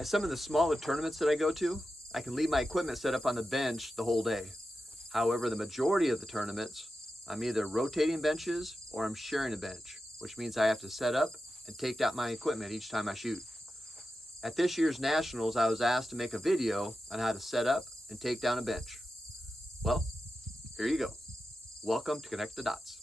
At some of the smaller tournaments that I go to, I can leave my equipment set up on the bench the whole day. However, the majority of the tournaments, I'm either rotating benches or I'm sharing a bench, which means I have to set up and take out my equipment each time I shoot. At this year's Nationals, I was asked to make a video on how to set up and take down a bench. Well, here you go. Welcome to Connect the Dots.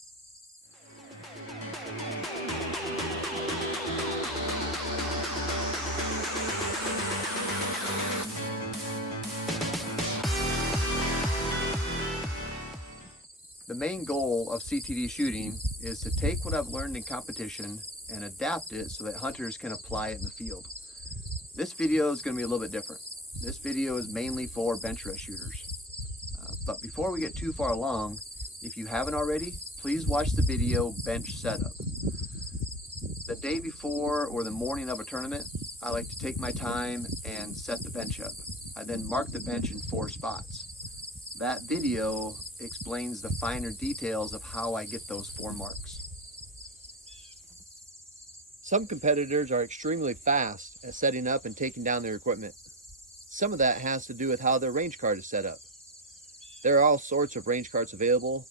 The main goal of CTD shooting is to take what I've learned in competition and adapt it so that hunters can apply it in the field. This video is going to be a little bit different. This video is mainly for Benchrest shooters. But before we get too far along, if you haven't already, please watch the video Bench Setup. The day before or the morning of a tournament, I like to take my time and set the bench up. I then mark the bench in 4 spots. That video explains the finer details of how I get those 4 marks. Some competitors are extremely fast at setting up and taking down their equipment. Some of that has to do with how their range cart is set up. There are all sorts of range carts available.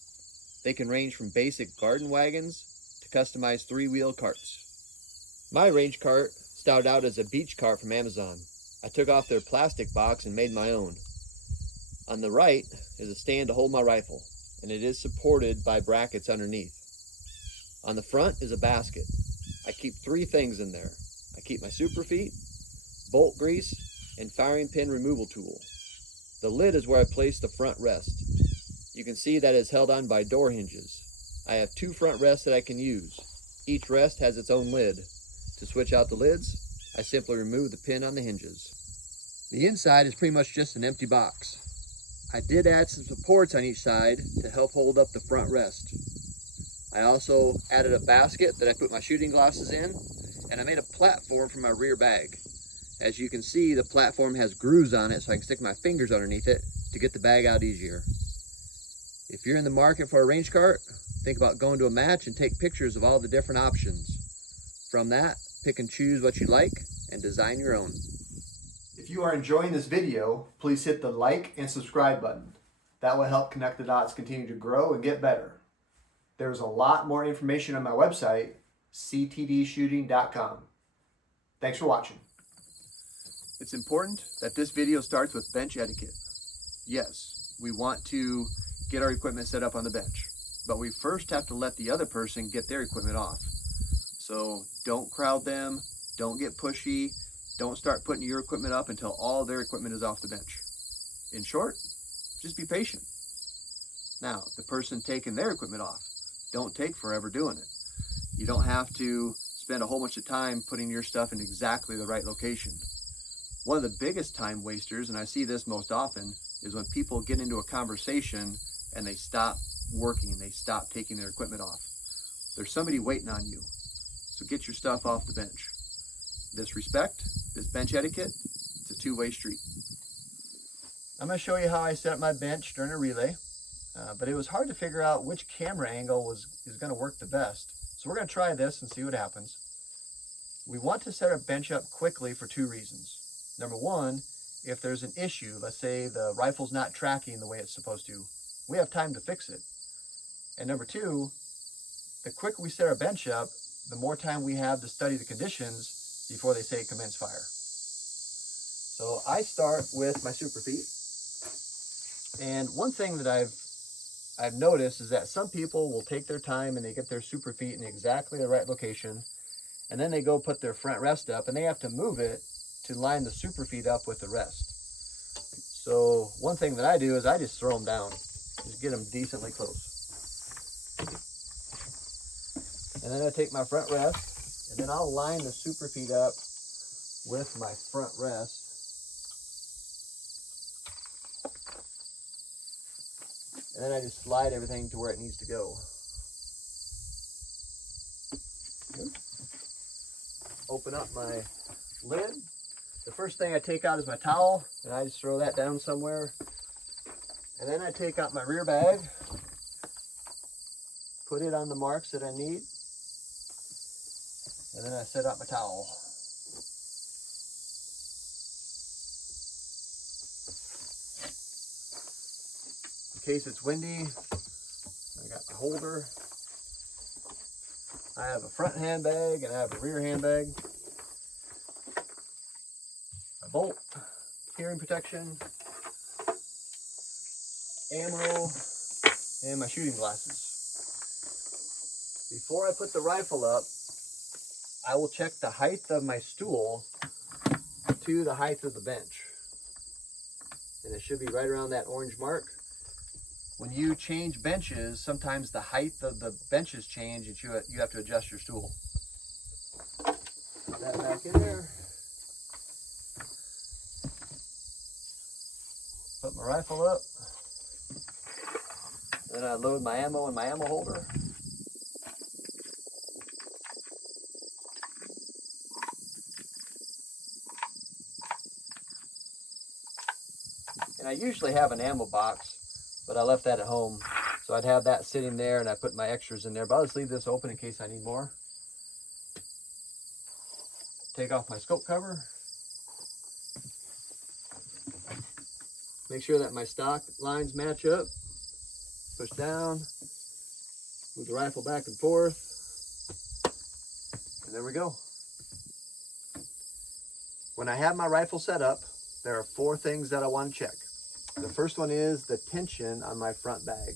They can range from basic garden wagons to customized 3-wheel carts. My range cart started out as a beach cart from Amazon. I took off their plastic box and made my own. On the right is a stand to hold my rifle, and it is supported by brackets underneath. On the front is a basket. I keep 3 things in there. I keep my super feet, bolt grease, and firing pin removal tool. The lid is where I place the front rest. You can see that it's held on by door hinges. I have 2 front rests that I can use. Each rest has its own lid. To switch out the lids, I simply remove the pin on the hinges. The inside is pretty much just an empty box. I did add some supports on each side to help hold up the front rest. I also added a basket that I put my shooting glasses in, and I made a platform for my rear bag. As you can see, the platform has grooves on it so I can stick my fingers underneath it to get the bag out easier. If you're in the market for a range cart, think about going to a match and take pictures of all the different options. From that, pick and choose what you like and design your own. If you are enjoying this video, please hit the like and subscribe button. That will help Connect the Dots continue to grow and get better. There's a lot more information on my website, ctdshooting.com. Thanks for watching. It's important that this video starts with bench etiquette. Yes, we want to get our equipment set up on the bench, but we first have to let the other person get their equipment off. So don't crowd them, don't get pushy, don't start putting your equipment up until all their equipment is off the bench. In short, just be patient. Now, the person taking their equipment off, don't take forever doing it. You don't have to spend a whole bunch of time putting your stuff in exactly the right location. One of the biggest time wasters, and I see this most often, is when people get into a conversation and they stop working, they stop taking their equipment off. There's somebody waiting on you, so get your stuff off the bench. This respect, this bench etiquette, it's a 2-way street. I'm going to show you how I set up my bench during a relay, but it was hard to figure out which camera angle is going to work the best. So we're going to try this and see what happens. We want to set our bench up quickly for 2 reasons. Number 1, if there's an issue, let's say the rifle's not tracking the way it's supposed to, we have time to fix it. And number 2, the quicker we set our bench up, the more time we have to study the conditions before they say commence fire. So I start with my super feet. And one thing that I've noticed is that some people will take their time and they get their super feet in exactly the right location, and then they go put their front rest up and they have to move it to line the super feet up with the rest. So one thing that I do is I just throw them down, just get them decently close. And then I take my front rest, and then I'll line the super feet up with my front rest. And then I just slide everything to where it needs to go. Good. Open up my lid. The first thing I take out is my towel, and I just throw that down somewhere. And then I take out my rear bag, put it on the marks that I need, and then I set up my towel. case it's windy. I got my holder. I have a front handbag and I have a rear handbag. A bolt, hearing protection, ammo, and my shooting glasses. Before I put the rifle up, I will check the height of my stool to the height of the bench. And it should be right around that orange mark. When you change benches, sometimes the height of the benches change and you have to adjust your stool. Put that back in there. Put my rifle up. Then I load my ammo in my ammo holder. And I usually have an ammo box, but I left that at home. So I'd have that sitting there and I put my extras in there, but I'll just leave this open in case I need more. Take off my scope cover. Make sure that my stock lines match up. Push down, move the rifle back and forth, and there we go. When I have my rifle set up, there are 4 things that I want to check. The first one is the tension on my front bag.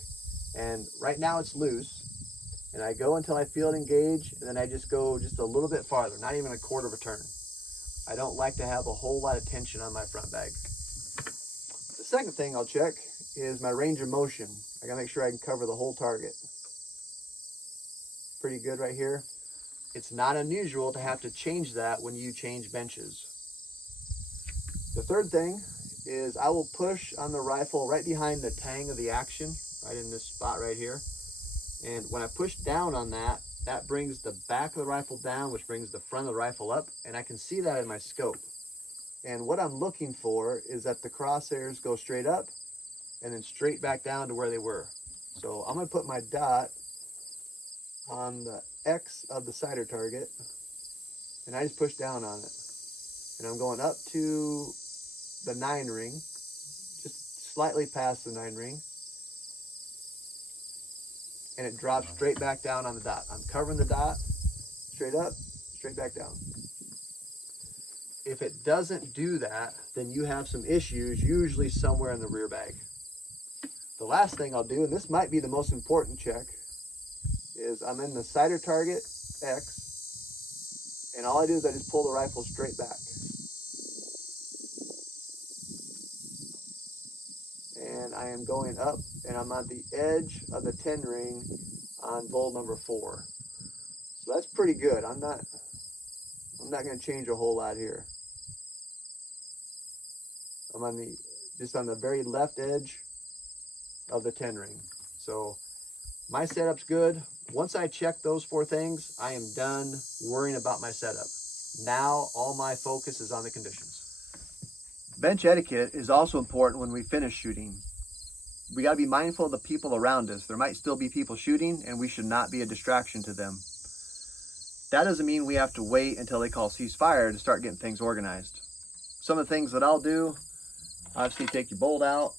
And right now it's loose. And I go until I feel it engage, and then I just go just a little bit farther, not even a quarter of a turn. I don't like to have a whole lot of tension on my front bag. The second thing I'll check is my range of motion. I gotta make sure I can cover the whole target. Pretty good right here. It's not unusual to have to change that when you change benches. The third thing is I will push on the rifle right behind the tang of the action, right in this spot right here. And when I push down on that, that brings the back of the rifle down, which brings the front of the rifle up, and I can see that in my scope. And what I'm looking for is that the crosshairs go straight up and then straight back down to where they were. So I'm gonna put my dot on the X of the sighter target, and I just push down on it. And I'm going up to the 9 ring, just slightly past the 9 ring. And it drops straight back down on the dot. I'm covering the dot, straight up, straight back down. If it doesn't do that, then you have some issues, usually somewhere in the rear bag. The last thing I'll do, and this might be the most important check, is I'm in the sighter target X, and all I do is I just pull the rifle straight back. And I am going up, and I'm on the edge of the 10 ring on bolt number 4. So that's pretty good. I'm not going to change a whole lot here. I'm on just on the very left edge of the 10 ring. So my setup's good. Once I check those 4 things, I am done worrying about my setup. Now all my focus is on the conditions. Bench etiquette is also important when we finish shooting. We got to be mindful of the people around us. There might still be people shooting, and we should not be a distraction to them. That doesn't mean we have to wait until they call ceasefire to start getting things organized. Some of the things that I'll do, obviously take your bolt out.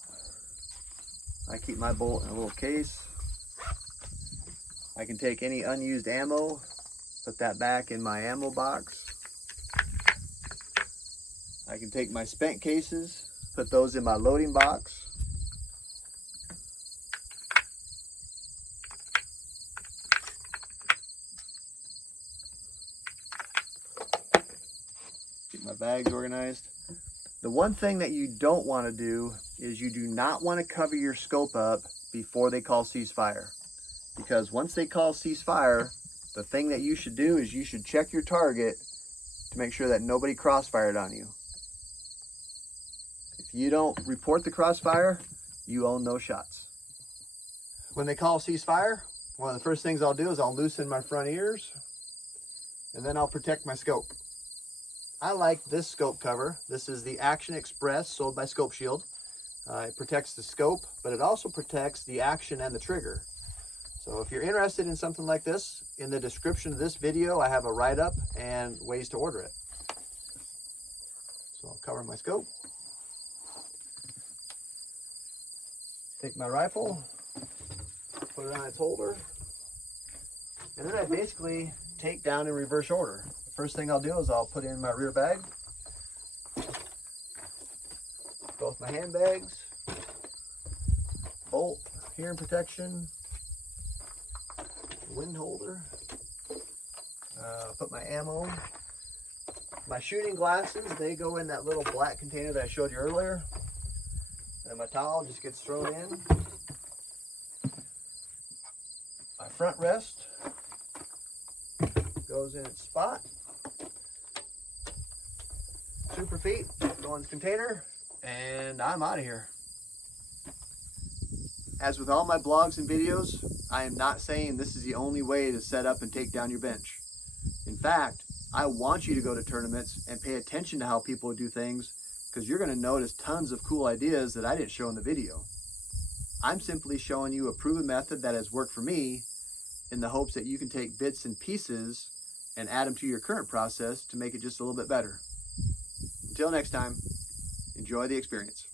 I keep my bolt in a little case. I can take any unused ammo, put that back in my ammo box. I can take my spent cases, put those in my loading box. Keep my bags organized. The one thing that you don't want to do is you do not want to cover your scope up before they call ceasefire. Because once they call ceasefire, the thing that you should do is you should check your target to make sure that nobody crossfired on you. If you don't report the crossfire, you own no shots. When they call ceasefire, one of the first things I'll do is I'll loosen my front ears, and then I'll protect my scope. I like this scope cover. This is the Action Express, sold by Scope Shield. It protects the scope, but it also protects the action and the trigger. So if you're interested in something like this, in the description of this video, I have a write-up and ways to order it. So I'll cover my scope. Take my rifle, put it on its holder, and then I basically take down in reverse order. The first thing I'll do is I'll put in my rear bag, both my handbags, bolt, hearing protection, wind holder, put my ammo, my shooting glasses, they go in that little black container that I showed you earlier, and my towel just gets thrown in. My front rest goes in its spot. Super feet go in the container, and I'm out of here. As with all my blogs and videos, I am not saying this is the only way to set up and take down your bench. In fact, I want you to go to tournaments and pay attention to how people do things, because you're going to notice tons of cool ideas that I didn't show in the video. I'm simply showing you a proven method that has worked for me in the hopes that you can take bits and pieces and add them to your current process to make it just a little bit better. Until next time, enjoy the experience.